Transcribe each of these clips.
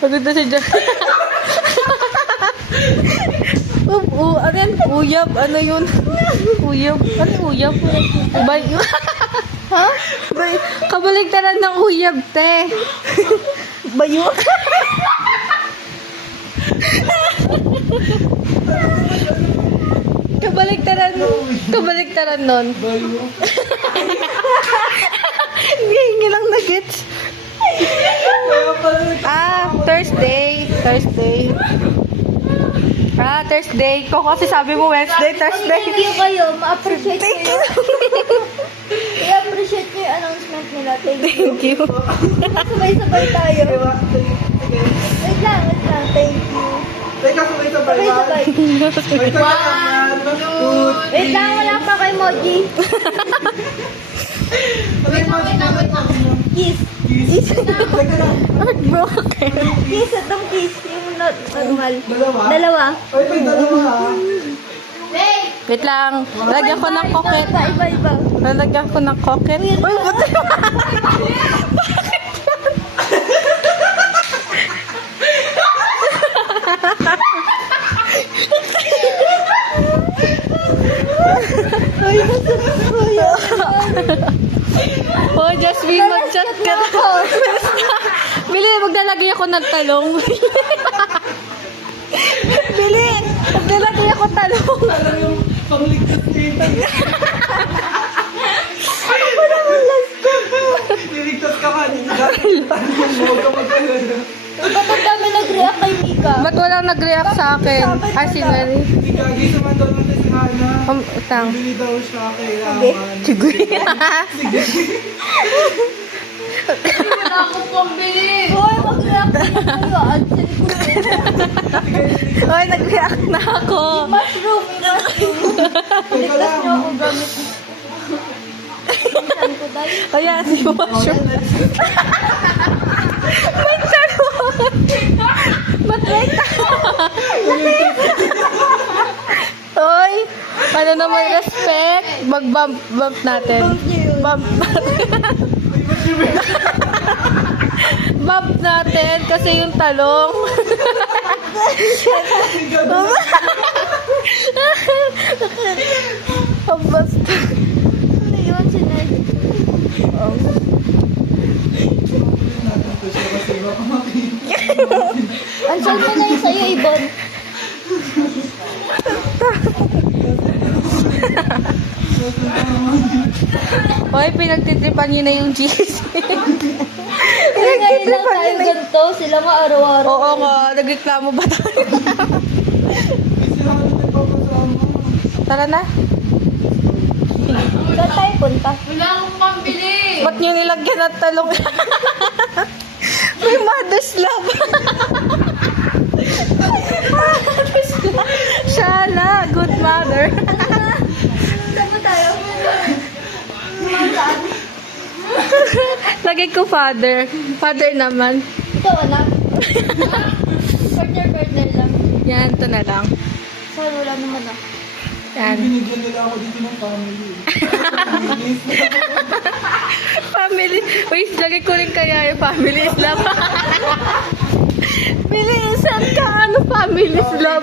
Maganda si Jack. Ano yan? Uyab. Ano yun? Uyab. Ano uyab? Ubay. Ha? Kabaligtaran ng uyab, te. Bayo. Kabaligtaran nun. Hindi lang na-gets. Thursday. Thursday. Ko kasi sabi mo Wednesday, Thursday. Thank you kayo. Ma-appreciate kayo. I-appreciate ko yung announcement nila. Thank you. Sabay-sabay tayo. Wait lang. Thank you. Teka, sabay-sabay. Sabay-sabay. Wait lang. Wait lang, wala pa kay Moji. Kiss. Teka lang. Heartbroken. Kiss, itong kiss. Yung normal. Dalawa? Dalawa. Ay, may dalawa ha. Wait lang. Lalagyan ko ng cocket. Iba. Lalagyan ko ng cocket. Uy, buti. Oh, Jasmine, mag-chat ka na. Bili, maglalagay ako ng talong. Bili, maglalagay ako talong. Alam yung pangligtas kita. Niligtas ka ka. Huwag ka mag-alala. Ba't ang dami nag-react kay Mika? Ba't walang nag-react sa akin? Ay, sinali. Ikagi sa man daw natin si Hana. Utang. Bili daw siya kailangan. Sige. Wala akong pambili. Hoy, mag-react kayo. At sa likod. Oy, nag-react na ako. Mushroom. Teka lang. Niyo ako gamit. Saan ko dahil? Kaya si Mushroom. May talong. Ba't may talong? Oy, ano naman respect? Mag-bump natin. Bump natin. Bump natin kasi yung talong. Basta. Ano yun? Sinay? Ang saan mo na yun sa'yo, Ibon? Oy, pinagtitripan niyo na yung cheese. Kaya ngayon lang tayo ganito. Sila nga araw-araw. Oo nga, nagreklamo ba tayo? Tara na. Saan tayo punta? Ba't niyo nilagyan ng talong? May mother's love. Mother's love. Shala, good mother. Saan mo tayo? Saan? Lagay ko father. Father naman. Ito, anak. Partner lang. Yan, ito na lang. Saan wala naman ah. Yan. Binigyan nila ako dito ng family. Family. Wait, lagay ko rin kaya yung family is love. Bilisan ka, ano family is love?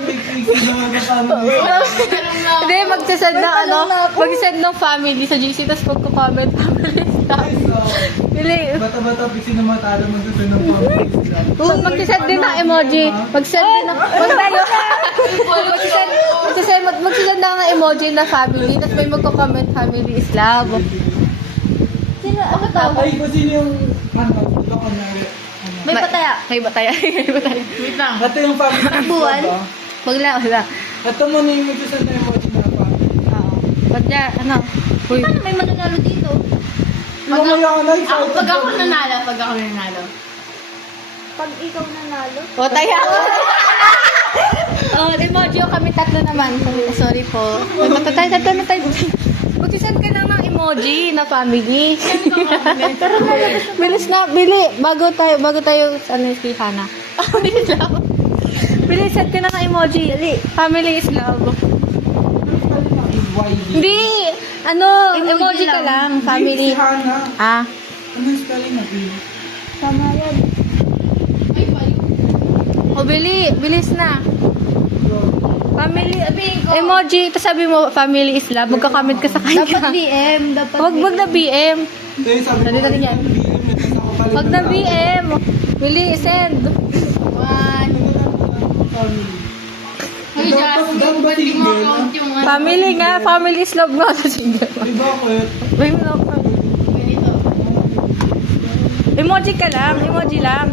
Hindi, magsasend na ano, magsasend ng family sa GC, tapos magko-comment family is love. Bili. Bata-bata, pisi na matalo mo dito ng family. Magsasend din ng emoji. Magsasend din ng... Magsasend na ng emoji na family, tapos may magko-comment family is love. Sino? Ano to? Ay, kasi yung... Ano, ito ko na... May pataya. May bataya. May bataya. Wait lang. Ito yung family. Buwan? Wala. Ito mo na yung magsasend na emoji na family. Ba't niya, ano? Uy. Paano may mananalo dito? Lumaya ka na, excited. Pag ako nanalo. Pag ikaw nanalo? O, taya. Oh, emoji o kami tatlo naman. Sorry po. Matatay. Magsasend ka lang ng emoji na family. Bilis na, bili. Bago tayo, ano yung Hana. Bilis lang. Bilis, send ka na ng emoji. Family is love. Hindi! Ano, emoji ka lang. Family. Si Hana. Ah. Ano yung spelling na? Tama yan. bili. Bilis na. Family, emoji. Tapos sabi mo, family is love. Magkakamit ka sa kanya. Dapat BM. Dapat Wag na BM. Ito yung sabi Dali, dali yan. Wag na BM. Bili, send. One. Uy, Jasmine, ba't di mo account yung ano? Family nga. Family is love nga. Sige. Ay, bakit? Wait mo lang. Ganito. Emoji ka lang. Emoji lang.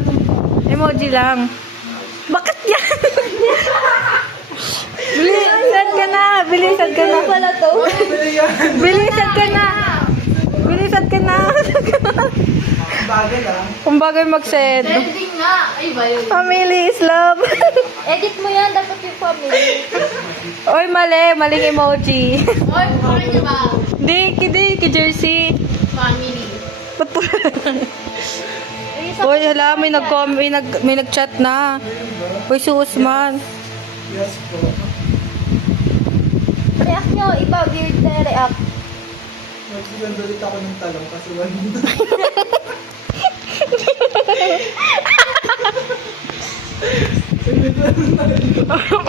Emoji lang. Bakit yan? Bilisan ka na. Bilisan ka na. Pala to. Ano yan? Bilisan ka na. Bilisan ka na. Bagal ah. Kung bagay mag-send. Trending nga. Ay, ba yun? Family is love. Edit mo yan. Dapat yung family. Oy, mali. Maling emoji. Oy, bakit niya ba? Di, jersey. Family. Ba't po? Uy, hala, may nag-chat na. Uy, si Usman. Yes po. React nyo. Iba, weird na react. Magsiganda ulit ako ng talong kasi wala.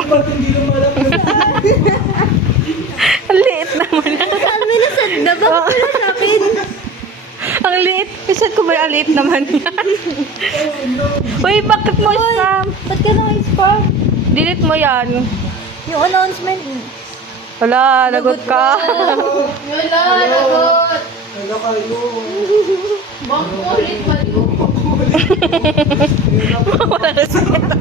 Ba't hindi naman alam na? Ang liit naman. Saan mo nasad na? Bakit wala sa akin? Ang liit. Isad ko ba ang liit naman yan? Uy, bakit mo spam? Ba't ka nang-spam? Delete mo yan. Yung announcement. Wala, lagot ka. Wala, lagot. Wala kayo. Bang ulit ba yun? Wala respeto.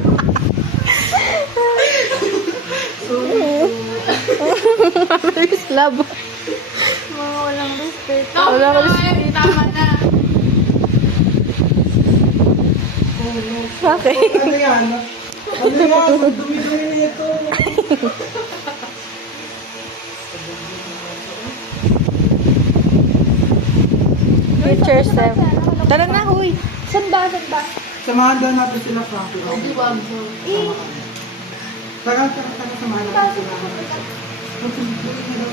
Family is love. Mga walang respect. Wala ka Tama na. Okay. Ano yan? Ano yan? Dumi-dumi na ito. Future self. Tara na, huy. Saan ba? Saan ba? Samahan daw natin sila, Frankie. Di ba, so? Eh, Taga samahan natin sila.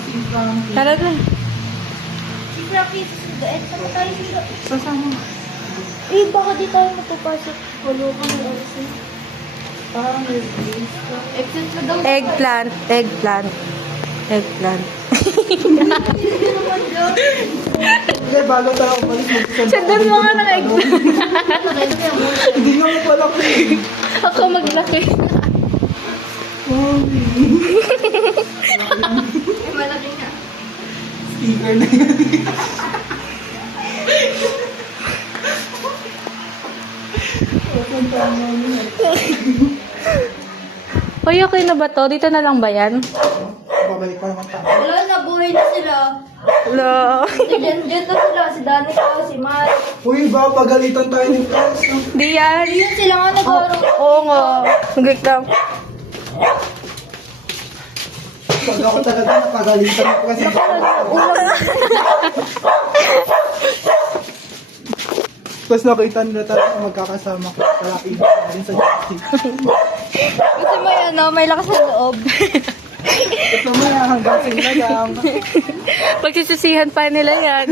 Si Frankie. Tara na. si Frankie susunduin. Saan ba tayo susunduin? Sasama. Eh, baka di tayo matupasok. Walo ka ng LC. Parang may place ka. Absent na daw. Eggplant. Eggplant. Eggplant. Hindi, bago tayo umalis, mag-send Sundan mo nga ng eggplant. Hindi nga mo pala ko eh. Ako maglaki. Ay, malaki nga. Sticker na yan. Uy, okay na ba to? Dito na lang ba yan? Babalik pa naman tayo. Wala na, buhay na sila. Hello. Diyan na sila. Si Danica, si Mar. Uy, ba, pagalitan tayo ng class. Di yan. Yun sila nga nag-aro. Oo nga. Nag-reclam. Pag ako talaga napagalitan ako kasi tapos nakita nila talaga magkakasama ko sa lapid din sa jersey. Kasi may may lakas ng loob. Ito mo yan, hanggang sila lang. Pagsisisihan pa nila yan.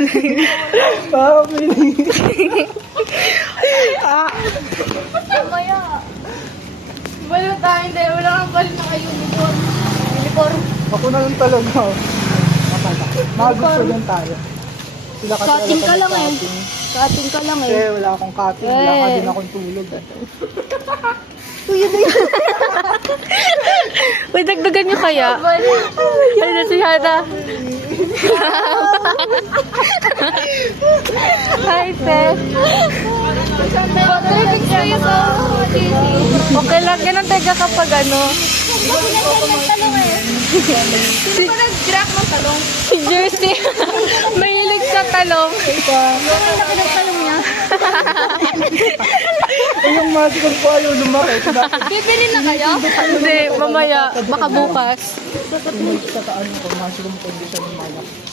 Mamaya. Wala tayo, hindi. Wala kang balik na kayo. Uniform. Ako na lang talaga. Mga gusto din tayo. Sila kasi Cutting ka wala lang kami eh. cutting. Cutting ka lang Kasi eh. wala akong cutting, wala ka din akong tulog. Uy, dagdagan nyo kaya? Ay, nasihada. Hi, Seth. Okay lang, ganun taga kapag ano. Nag-crack ng talong. Si Jersey, mahilig sa talong. Ang laki ng talong niya. Ay, yung magical po ayaw lumaki. Bibili na kayo? Hindi, mamaya, baka bukas. Sa taan ko, magical condition ng malaki.